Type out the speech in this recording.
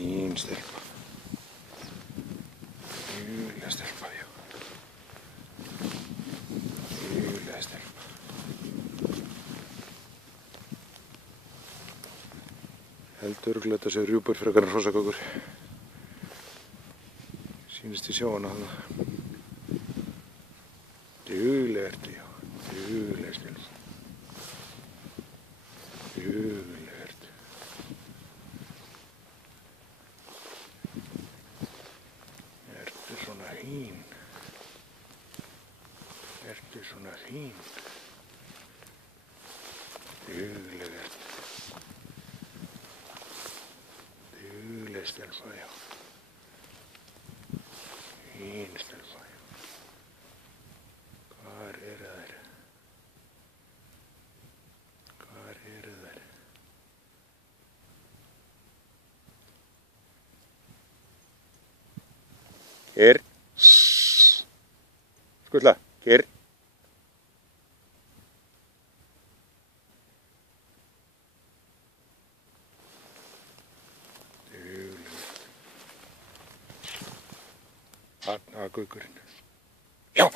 Fín stelpa. Dugleg stelpa, já. Dugleg stelpa. Heldur örugglega þetta sé rjúpur frekar en hrossagaukur. Sýnist í sjá hana þarna. Dugleg ertu, já. Dugleg stelpa. Dugleg ertu. Ertu svona fín? Ertu svona fín? Dugleg ertu. Dugleg stelpa, já. Fín stelpa, já. Hvar eru þær? Hvar eru þær? Hér. Skutla, hér. Dugleg. Þarna gaukurinn. Já.